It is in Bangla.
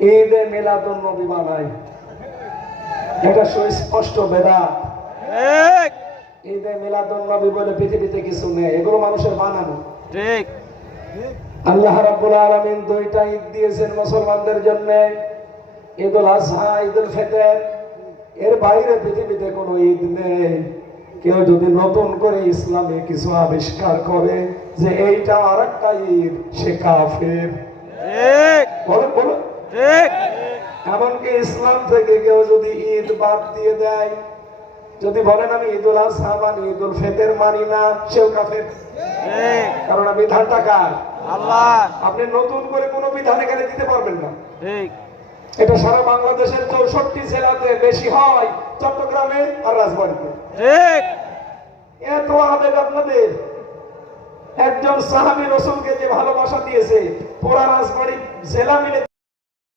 ঈদে মিলাদুন নবী বানায়, এটা সুস্পষ্ট বেদাত। ঠিক। ঈদে মিলাদুন নবী বলে পৃথিবীতে কিছু নেই, এগুলো মানুষের বানানো। ঠিক। আল্লাহ রাব্বুল আলামিন দুইটা ঈদ দিয়েছেন মুসলমানদের জন্য, ঈদুল আজহা, ঈদুল ফিতর। এর বাইরে পৃথিবীতে কোনো ঈদ নেই। কেউ যদি নতুন করে ইসলামে কিছু আবিষ্কার করে যে এইটা আরেকটা ঈদ, সে কাফের। ঠিক। বলেন বলেন। ঠিক। এমনকি ইসলাম থেকে কেউ যদি ঈদ বাদ দিয়ে দেয়, যদি বলেন আমি ঈদুল আজহা মানি, ঈদুল ফিতর মানি না, সেও কাফের। ঠিক। কারণ বিধানটা কার? আল্লাহ। আপনি নতুন করে কোনো বিধান এখানে দিতে পারবেন না। ঠিক। এটা সারা বাংলাদেশের 64 জেলাতে বেশি হয়, চট্টগ্রামে আর রাজবাড়ীতে। ঠিক। এত আবেগ আপনাদের। একজন সাহাবী রাসূলকে যে ভালোবাসা দিয়েছে, পুরা রাজবাড়ী জেলা মিলে